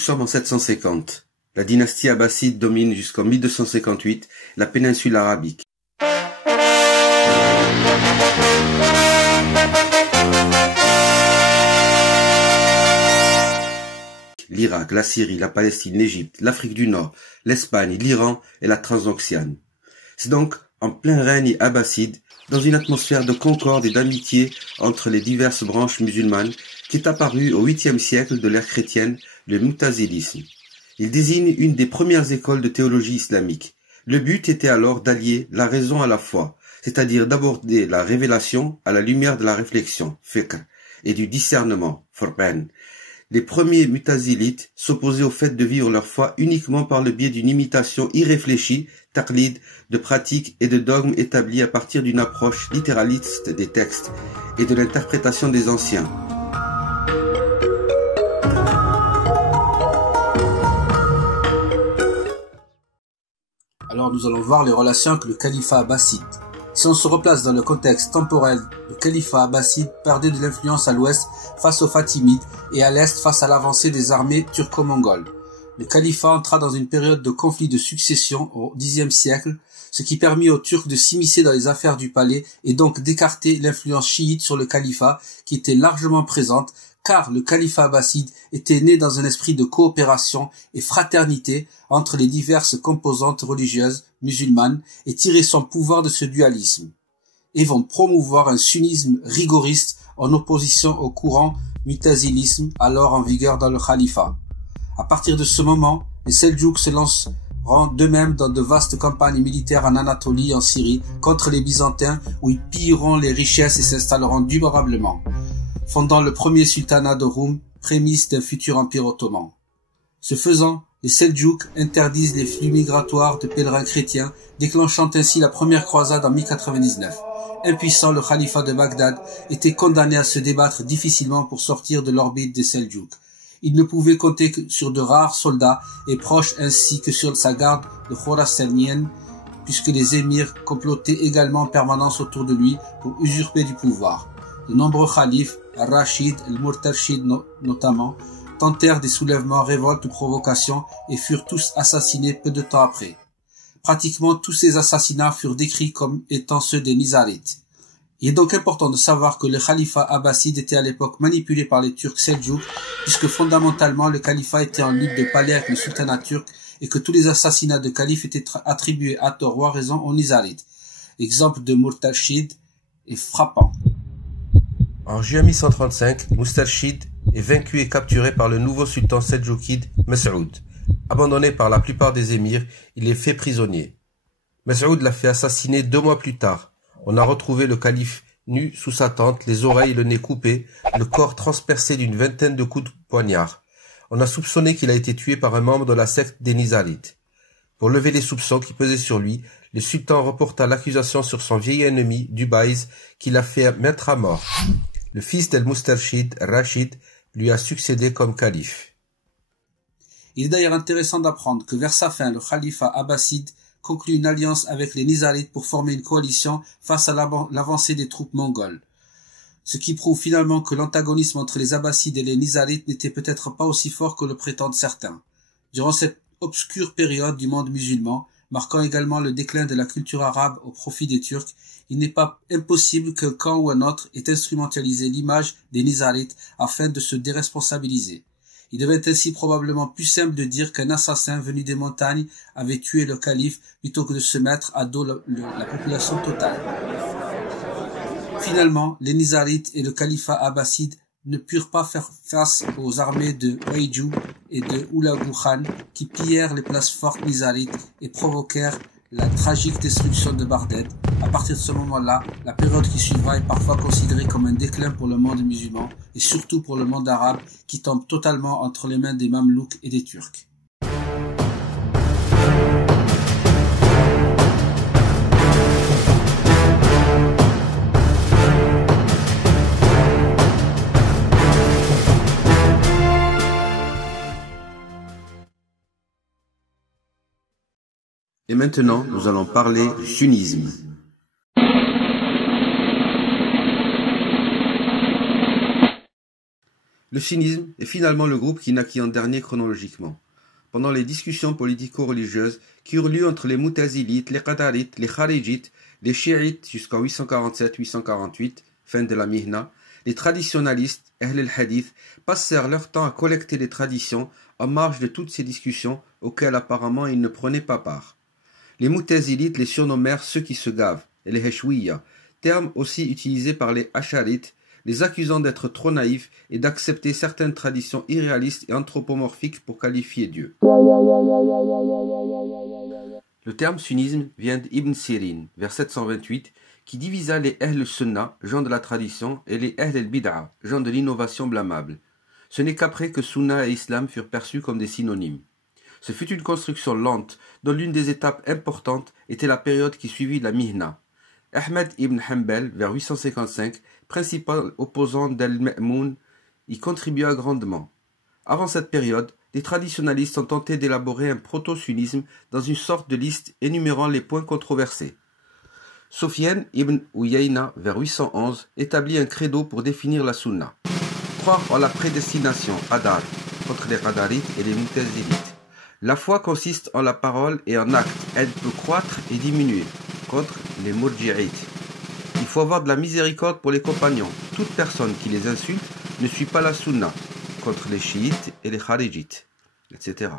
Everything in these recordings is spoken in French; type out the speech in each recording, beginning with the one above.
sommes en 750. La dynastie abbasside domine jusqu'en 1258 la péninsule arabique. L'Irak, la Syrie, la Palestine, l'Égypte, l'Afrique du Nord, l'Espagne, l'Iran et la Transoxiane. C'est donc en plein règne abbasside, dans une atmosphère de concorde et d'amitié entre les diverses branches musulmanes, qu'est apparu au 8e siècle de l'ère chrétienne le mu'tazilisme. Il désigne une des premières écoles de théologie islamique. Le but était alors d'allier la raison à la foi, c'est-à-dire d'aborder la révélation à la lumière de la réflexion, fiqh, et du discernement, furqan. Les premiers mu'tazilites s'opposaient au fait de vivre leur foi uniquement par le biais d'une imitation irréfléchie, taqlid, de pratiques et de dogmes établis à partir d'une approche littéraliste des textes et de l'interprétation des anciens. Alors nous allons voir les relations avec le califat abbasside. Si on se replace dans le contexte temporel, le califat abbasside perdait de l'influence à l'ouest face aux Fatimides et à l'est face à l'avancée des armées turco-mongoles. Le califat entra dans une période de conflit de succession au Xe siècle, ce qui permit aux Turcs de s'immiscer dans les affaires du palais et donc d'écarter l'influence chiite sur le califat qui était largement présente, car le califat abbasside était né dans un esprit de coopération et fraternité entre les diverses composantes religieuses musulmanes et tirait son pouvoir de ce dualisme, et vont promouvoir un sunnisme rigoriste en opposition au courant mu'tazilisme alors en vigueur dans le califat. À partir de ce moment, les Seldjouks se lanceront d'eux-mêmes dans de vastes campagnes militaires en Anatolie et en Syrie contre les Byzantins où ils pilleront les richesses et s'installeront durablement, fondant le premier sultanat de Roum, prémisse d'un futur empire ottoman. Ce faisant, les Seldjouks interdisent les flux migratoires de pèlerins chrétiens, déclenchant ainsi la première croisade en 1099. Impuissant, le califat de Bagdad était condamné à se débattre difficilement pour sortir de l'orbite des Seldjouks. Il ne pouvait compter que sur de rares soldats et proches ainsi que sur sa garde de khorasanienne, puisque les émirs complotaient également en permanence autour de lui pour usurper du pouvoir. De nombreux khalifes, Al-Rashid et Al-Murtashid notamment, tentèrent des soulèvements, révoltes ou provocations et furent tous assassinés peu de temps après. Pratiquement tous ces assassinats furent décrits comme étant ceux des Nizarites. Il est donc important de savoir que le califat abbasside était à l'époque manipulé par les Turcs Seldjouks, puisque fondamentalement le califat était en lutte de palais avec le sultanat turc et que tous les assassinats de califes étaient attribués à tort ou à raison aux Nizarites. L'exemple de Murtashid est frappant. En juin 1135, Mustarchid est vaincu et capturé par le nouveau sultan seldjoukide Mas'oud. Abandonné par la plupart des émirs, il est fait prisonnier. Mas'oud l'a fait assassiner 2 mois plus tard. On a retrouvé le calife nu sous sa tente, les oreilles et le nez coupés, le corps transpercé d'une vingtaine de coups de poignard. On a soupçonné qu'il a été tué par un membre de la secte des Nizarites. Pour lever les soupçons qui pesaient sur lui, le sultan reporta l'accusation sur son vieil ennemi, Dubaïs, qui l'a fait mettre à mort. Le fils d'Al-Mustarchid, Rachid, lui a succédé comme calife. Il est d'ailleurs intéressant d'apprendre que vers sa fin, le califat abbasside conclut une alliance avec les Nizarites pour former une coalition face à l'avancée des troupes mongoles. Ce qui prouve finalement que l'antagonisme entre les Abbassides et les Nizarites n'était peut-être pas aussi fort que le prétendent certains. Durant cette obscure période du monde musulman, marquant également le déclin de la culture arabe au profit des Turcs, il n'est pas impossible qu'un camp ou un autre ait instrumentalisé l'image des Nizarites afin de se déresponsabiliser. Il devait ainsi probablement plus simple de dire qu'un assassin venu des montagnes avait tué le calife plutôt que de se mettre à dos la population totale. Finalement, les Nizarites et le califat abbasside ne purent pas faire face aux armées de Waïdjou et de Hulagu Khan qui pillèrent les places fortes nizarites et provoquèrent la tragique destruction de Bagdad. À partir de ce moment-là, la période qui suivra est parfois considérée comme un déclin pour le monde musulman et surtout pour le monde arabe qui tombe totalement entre les mains des Mamelouks et des Turcs. Et maintenant, nous allons parler du sunnisme. Le sunnisme est finalement le groupe qui naquit en dernier chronologiquement. Pendant les discussions politico-religieuses qui eurent lieu entre les Mu'tazilites, les Qadarites, les Kharijites, les Chiites jusqu'en 847-848, fin de la Mihna, les traditionalistes, Ahl al-Hadith, passèrent leur temps à collecter les traditions en marge de toutes ces discussions auxquelles apparemment ils ne prenaient pas part. Les Mu'tazilites les surnommèrent ceux qui se gavent, et les Heshwiyya, terme aussi utilisé par les Asharites, les accusant d'être trop naïfs et d'accepter certaines traditions irréalistes et anthropomorphiques pour qualifier Dieu. Le terme sunnisme vient d'Ibn Sirin, vers 728, qui divisa les Ahl Sunnah, gens de la tradition, et les Ahl al-Bid'a, gens de l'innovation blâmable. Ce n'est qu'après que Sunnah et Islam furent perçus comme des synonymes. Ce fut une construction lente, dont l'une des étapes importantes était la période qui suivit la Mihna. Ahmed ibn Hanbal, vers 855, principal opposant d'Al-Ma'moun, y contribua grandement. Avant cette période, les traditionalistes ont tenté d'élaborer un proto-sunnisme dans une sorte de liste énumérant les points controversés. Sufyan ibn Uyayna, vers 811, établit un credo pour définir la sunna. Croire en la prédestination, Adar, contre les Qadarites et les Mu'tazilites. La foi consiste en la parole et en acte. Elle peut croître et diminuer, contre les Murji'ites. Il faut avoir de la miséricorde pour les compagnons. Toute personne qui les insulte ne suit pas la sunna, contre les chiites et les kharijites, etc.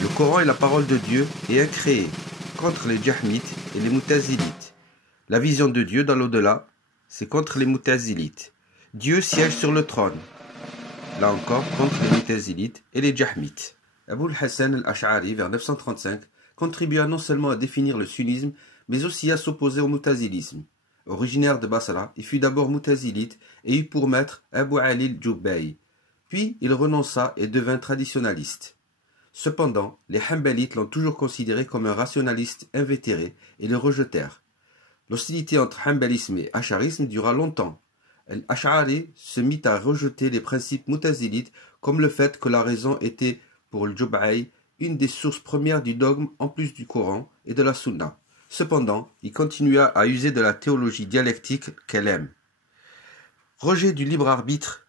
Le Coran est la parole de Dieu et incréé, contre les jahmites et les mu'tazilites. La vision de Dieu dans l'au-delà, c'est contre les mu'tazilites. Dieu siège sur le trône, là encore contre les mu'tazilites et les jahmites. Abu al-Hassan al-Ash'ari, vers 935, contribua non seulement à définir le sunnisme, mais aussi à s'opposer au mu'tazilisme. Originaire de Basra, il fut d'abord mu'tazilite et eut pour maître Abu Ali al-Jubayy. Puis il renonça et devint traditionnaliste. Cependant, les Hanbalites l'ont toujours considéré comme un rationaliste invétéré et le rejetèrent. L'hostilité entre Hanbalisme et Acharisme dura longtemps. Al-Ash'ari se mit à rejeter les principes mu'tazilites comme le fait que la raison était, pour le Jubayy, une des sources premières du dogme en plus du Coran et de la Sunna. Cependant, il continua à user de la théologie dialectique qu'elle aime. Rejet du libre arbitre,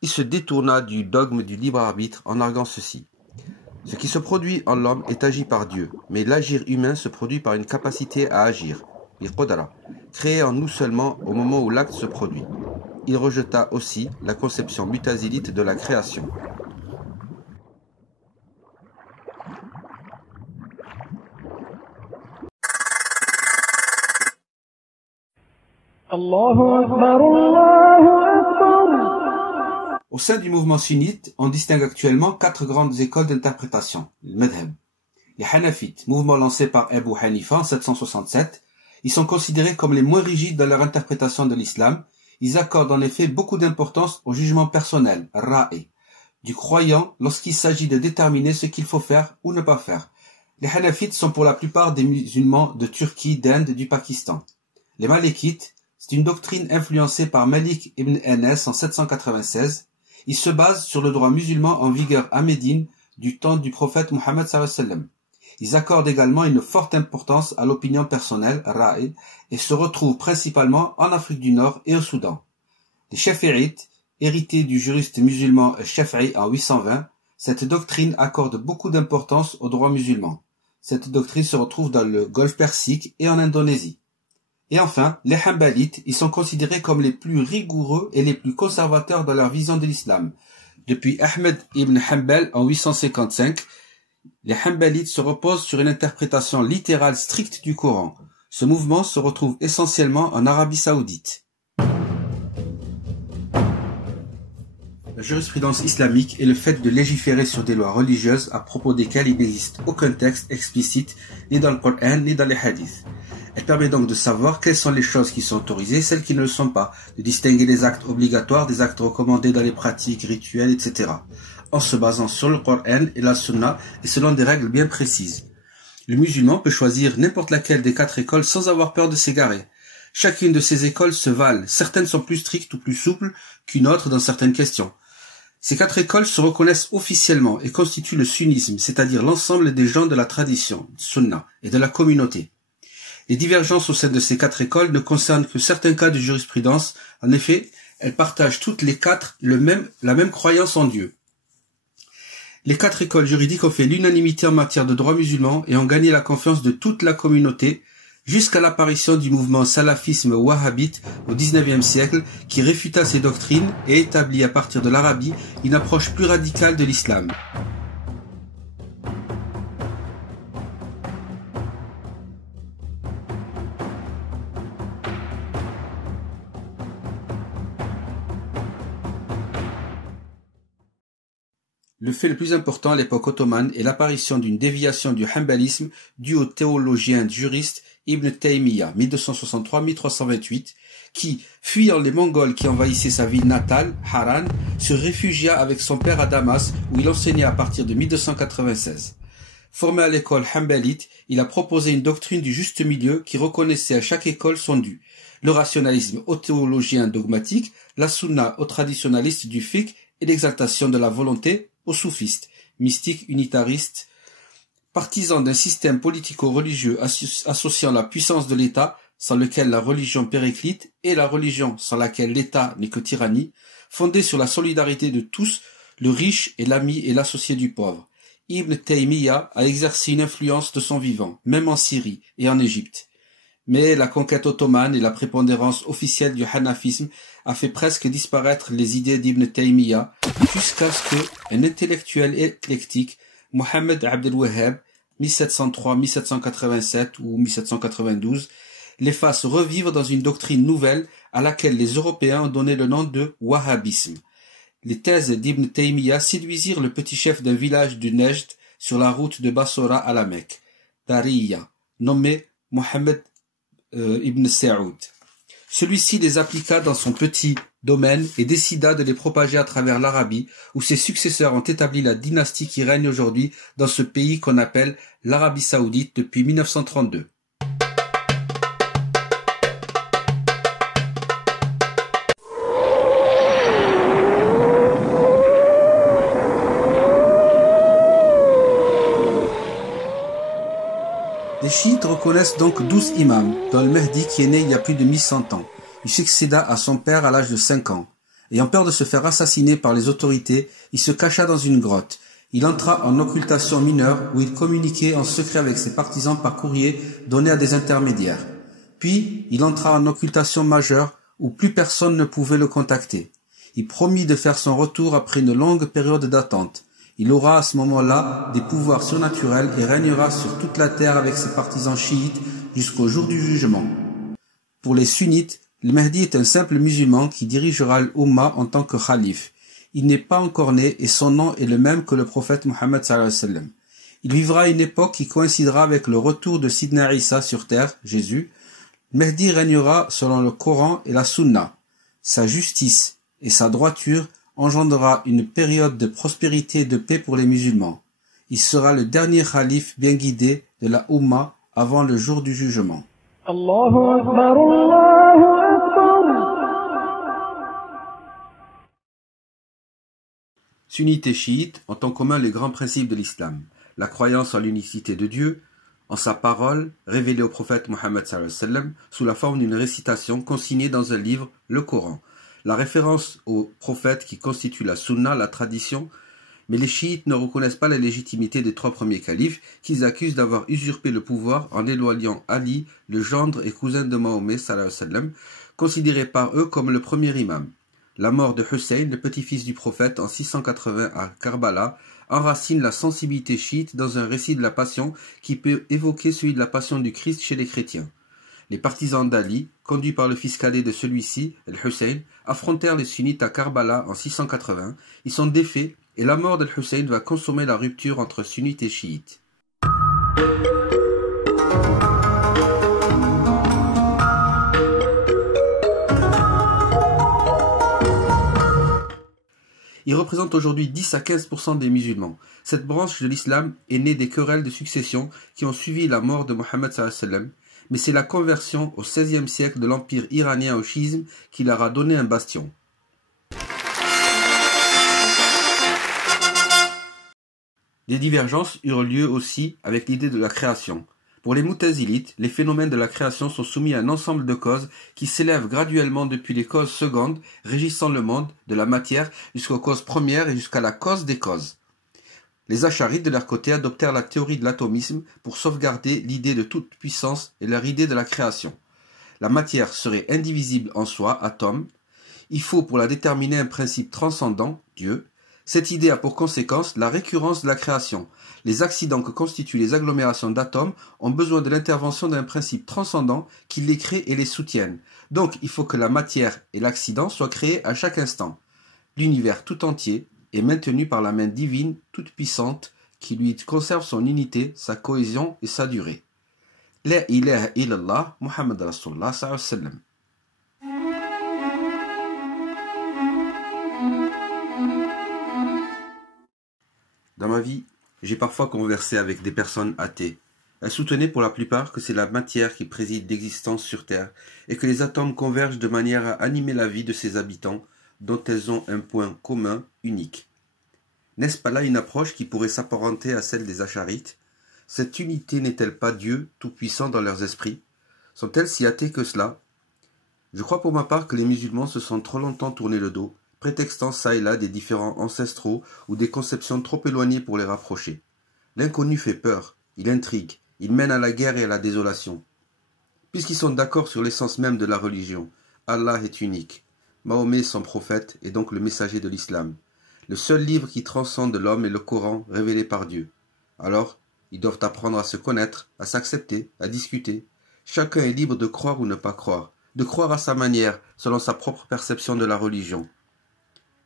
il se détourna du dogme du libre arbitre en arguant ceci. Ce qui se produit en l'homme est agi par Dieu, mais l'agir humain se produit par une capacité à agir, créée en nous seulement au moment où l'acte se produit. Il rejeta aussi la conception mu'tazilite de la création. Au sein du mouvement sunnite, on distingue actuellement 4 grandes écoles d'interprétation. Le madhab. Les Hanafites, mouvement lancé par Abu Hanifa en 767, ils sont considérés comme les moins rigides dans leur interprétation de l'islam. Ils accordent en effet beaucoup d'importance au jugement personnel, ra'i, du croyant lorsqu'il s'agit de déterminer ce qu'il faut faire ou ne pas faire. Les Hanafites sont pour la plupart des musulmans de Turquie, d'Inde et du Pakistan. Les Malikites, c'est une doctrine influencée par Malik ibn Anas en 796. Il se base sur le droit musulman en vigueur à Médine du temps du prophète Mohammed sallallahu alayhi wa sallam. Ils accordent également une forte importance à l'opinion personnelle, ra'i, et se retrouvent principalement en Afrique du Nord et au Soudan. Les Shafi'ites, hérités du juriste musulman Shafi'i en 820, cette doctrine accorde beaucoup d'importance au droit musulman. Cette doctrine se retrouve dans le Golfe Persique et en Indonésie. Et enfin, les Hanbalites, ils sont considérés comme les plus rigoureux et les plus conservateurs dans leur vision de l'islam. Depuis Ahmed ibn Hanbal en 855, les Hanbalites se reposent sur une interprétation littérale stricte du Coran. Ce mouvement se retrouve essentiellement en Arabie Saoudite. La jurisprudence islamique est le fait de légiférer sur des lois religieuses à propos desquelles il n'existe aucun texte explicite, ni dans le Coran, ni dans les hadiths. Elle permet donc de savoir quelles sont les choses qui sont autorisées et celles qui ne le sont pas, de distinguer les actes obligatoires des actes recommandés dans les pratiques rituelles, etc., en se basant sur le Coran et la Sunna et selon des règles bien précises. Le musulman peut choisir n'importe laquelle des 4 écoles sans avoir peur de s'égarer. Chacune de ces écoles se valent, certaines sont plus strictes ou plus souples qu'une autre dans certaines questions. Ces 4 écoles se reconnaissent officiellement et constituent le sunnisme, c'est-à-dire l'ensemble des gens de la tradition, sunna, et de la communauté. Les divergences au sein de ces 4 écoles ne concernent que certains cas de jurisprudence. En effet, elles partagent toutes les quatre la même croyance en Dieu. Les quatre écoles juridiques ont fait l'unanimité en matière de droit musulman et ont gagné la confiance de toute la communauté jusqu'à l'apparition du mouvement salafisme wahhabite au XIXe siècle qui réfuta ces doctrines et établit à partir de l'Arabie une approche plus radicale de l'islam. Le fait le plus important à l'époque ottomane est l'apparition d'une déviation du hanbalisme due au théologien juriste Ibn Taymiyyah, 1263-1328, qui, fuyant les Mongols qui envahissaient sa ville natale, Haran, se réfugia avec son père à Damas, où il enseignait à partir de 1296. Formé à l'école hanbalite, il a proposé une doctrine du juste milieu qui reconnaissait à chaque école son dû. Le rationalisme aux théologiens dogmatiques, la sunna aux traditionalistes du fiqh et l'exaltation de la volonté aux soufistes, mystiques unitaristes, partisans d'un système politico-religieux associant la puissance de l'État, sans lequel la religion périclite, et la religion sans laquelle l'État n'est que tyrannie, fondée sur la solidarité de tous, le riche est l'ami et l'associé du pauvre. Ibn Taymiyyah a exercé une influence de son vivant, même en Syrie et en Égypte. Mais la conquête ottomane et la prépondérance officielle du hanafisme a fait presque disparaître les idées d'Ibn Taymiyyah jusqu'à ce qu'un intellectuel éclectique, Mohammed Abdel Wahhab, 1703-1787 ou 1792, les fasse revivre dans une doctrine nouvelle à laquelle les Européens ont donné le nom de wahhabisme. Les thèses d'Ibn Taymiyyah séduisirent le petit chef d'un village du Nejd sur la route de Bassora à la Mecque, Dariya, nommé Mohammed Ibn Saoud. Celui-ci les appliqua dans son petit domaine et décida de les propager à travers l'Arabie, où ses successeurs ont établi la dynastie qui règne aujourd'hui dans ce pays qu'on appelle l'Arabie Saoudite depuis 1932. Les chiites reconnaissent donc 12 imams, dont le Mahdi qui est né il y a plus de 1100 ans. Il succéda à son père à l'âge de 5 ans. Ayant peur de se faire assassiner par les autorités, il se cacha dans une grotte. Il entra en occultation mineure où il communiquait en secret avec ses partisans par courrier donné à des intermédiaires. Puis, il entra en occultation majeure où plus personne ne pouvait le contacter. Il promit de faire son retour après une longue période d'attente. Il aura à ce moment-là des pouvoirs surnaturels et régnera sur toute la terre avec ses partisans chiites jusqu'au jour du jugement. Pour les sunnites, le Mahdi est un simple musulman qui dirigera l'Umma en tant que khalife. Il n'est pas encore né et son nom est le même que le prophète Mohammed sallallahu alayhi wa sallam. Il vivra à une époque qui coïncidera avec le retour de Sidna Isa sur terre, Jésus. Le Mahdi régnera selon le Coran et la Sunna. Sa justice et sa droiture engendrera une période de prospérité et de paix pour les musulmans. Il sera le dernier khalife bien guidé de la Ummah avant le jour du jugement. Allahu Akbar, Allahu Akbar. Sunnites et chiites ont en commun les grands principes de l'islam, la croyance en l'unicité de Dieu, en sa parole révélée au prophète Mohammed sallallahu alayhi wa sallam sous la forme d'une récitation consignée dans un livre, le Coran. La référence au prophète qui constitue la sunna, la tradition, mais les chiites ne reconnaissent pas la légitimité des 3 premiers califes qu'ils accusent d'avoir usurpé le pouvoir en éloignant Ali, le gendre et cousin de Mahomet sallallahu alayhi wa sallam, considéré par eux comme le premier imam. La mort de Hussein, le petit-fils du prophète, en 680 à Karbala, enracine la sensibilité chiite dans un récit de la passion qui peut évoquer celui de la passion du Christ chez les chrétiens. Les partisans d'Ali, conduits par le fils cadet de celui-ci, el-Hussein, affrontèrent les sunnites à Karbala en 680. Ils sont défaits et la mort d'el-Hussein va consommer la rupture entre sunnites et chiites. Il représente aujourd'hui 10 à 15% des musulmans. Cette branche de l'islam est née des querelles de succession qui ont suivi la mort de Mohammed sallallahu alayhi wa sallam, mais c'est la conversion au XVIe siècle de l'empire iranien au chiisme qui leur a donné un bastion. Des divergences eurent lieu aussi avec l'idée de la création. Pour les Moutazilites, les phénomènes de la création sont soumis à un ensemble de causes qui s'élèvent graduellement depuis les causes secondes régissant le monde, de la matière, jusqu'aux causes premières et jusqu'à la cause des causes. Les Acharites, de leur côté, adoptèrent la théorie de l'atomisme pour sauvegarder l'idée de toute puissance et leur idée de la création. La matière serait indivisible en soi, atome. Il faut pour la déterminer un principe transcendant, Dieu. Cette idée a pour conséquence la récurrence de la création. Les accidents que constituent les agglomérations d'atomes ont besoin de l'intervention d'un principe transcendant qui les crée et les soutienne. Donc il faut que la matière et l'accident soient créés à chaque instant. L'univers tout entier est maintenu par la main divine toute puissante qui lui conserve son unité, sa cohésion et sa durée. La ilaha illallah, Muhammad Rasulullah sallallahu alayhi wa sallam. Dans ma vie, j'ai parfois conversé avec des personnes athées. Elles soutenaient pour la plupart que c'est la matière qui préside l'existence sur Terre et que les atomes convergent de manière à animer la vie de ses habitants dont elles ont un point commun unique. N'est-ce pas là une approche qui pourrait s'apparenter à celle des Acharites? Cette unité n'est-elle pas Dieu tout-puissant dans leurs esprits? Sont-elles si athées que cela? Je crois pour ma part que les musulmans se sont trop longtemps tourné le dos, prétextant ça et là des différends ancestraux ou des conceptions trop éloignées pour les rapprocher. L'inconnu fait peur, il intrigue, il mène à la guerre et à la désolation. Puisqu'ils sont d'accord sur l'essence même de la religion, Allah est unique. Mahomet, son prophète, est donc le messager de l'islam. Le seul livre qui transcende l'homme est le Coran révélé par Dieu. Alors, ils doivent apprendre à se connaître, à s'accepter, à discuter. Chacun est libre de croire ou ne pas croire, de croire à sa manière, selon sa propre perception de la religion.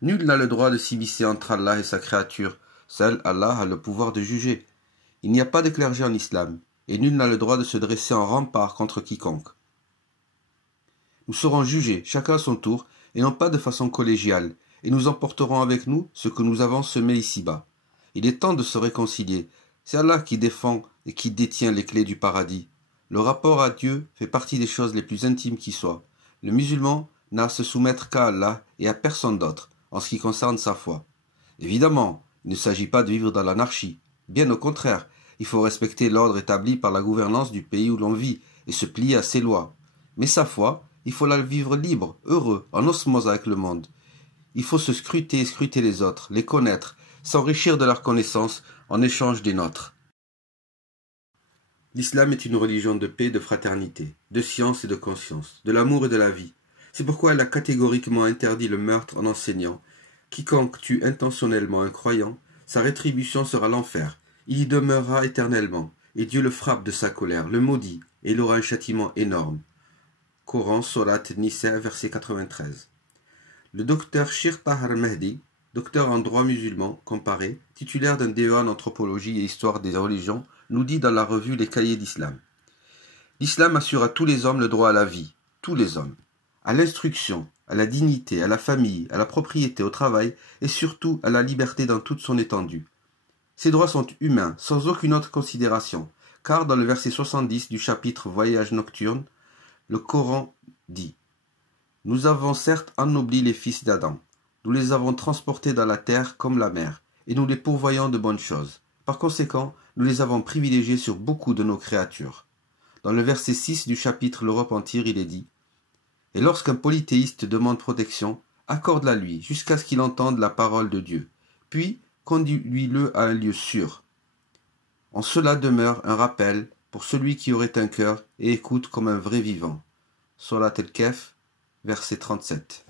Nul n'a le droit de s'immiscer entre Allah et sa créature. Seul Allah a le pouvoir de juger. Il n'y a pas de clergé en islam, et nul n'a le droit de se dresser en rempart contre quiconque. Nous serons jugés, chacun à son tour, et non pas de façon collégiale, et nous emporterons avec nous ce que nous avons semé ici-bas. Il est temps de se réconcilier. C'est Allah qui défend et qui détient les clés du paradis. Le rapport à Dieu fait partie des choses les plus intimes qui soient. Le musulman n'a à se soumettre qu'à Allah et à personne d'autre, en ce qui concerne sa foi. Évidemment, il ne s'agit pas de vivre dans l'anarchie. Bien au contraire, il faut respecter l'ordre établi par la gouvernance du pays où l'on vit et se plier à ses lois. Mais sa foi, il faut la vivre libre, heureux, en osmose avec le monde. Il faut se scruter et scruter les autres, les connaître, s'enrichir de leurs connaissances en échange des nôtres. L'islam est une religion de paix, de fraternité, de science et de conscience, de l'amour et de la vie. C'est pourquoi elle a catégoriquement interdit le meurtre en enseignant « Quiconque tue intentionnellement un croyant, sa rétribution sera l'enfer. Il y demeurera éternellement, et Dieu le frappe de sa colère, le maudit, et il aura un châtiment énorme. » Coran, Surat Nisa, verset 93. Le docteur Shir Tahar Mahdi, docteur en droit musulman comparé, titulaire d'un DEA en anthropologie et histoire des religions, nous dit dans la revue Les Cahiers d'Islam. L'islam assure à tous les hommes le droit à la vie, tous les hommes, à l'instruction, à la dignité, à la famille, à la propriété, au travail et surtout à la liberté dans toute son étendue. Ces droits sont humains, sans aucune autre considération, car dans le verset 70 du chapitre Voyage nocturne, le Coran dit « Nous avons certes ennobli les fils d'Adam, nous les avons transportés dans la terre comme la mer, et nous les pourvoyons de bonnes choses. Par conséquent, nous les avons privilégiés sur beaucoup de nos créatures. » Dans le verset 6 du chapitre Le Repentir, il est dit « Et lorsqu'un polythéiste demande protection, accorde-la lui jusqu'à ce qu'il entende la parole de Dieu, puis conduis-le à un lieu sûr. En cela demeure un rappel pour celui qui aurait un cœur et écoute comme un vrai vivant. » Surat al-Kahf, verset 37.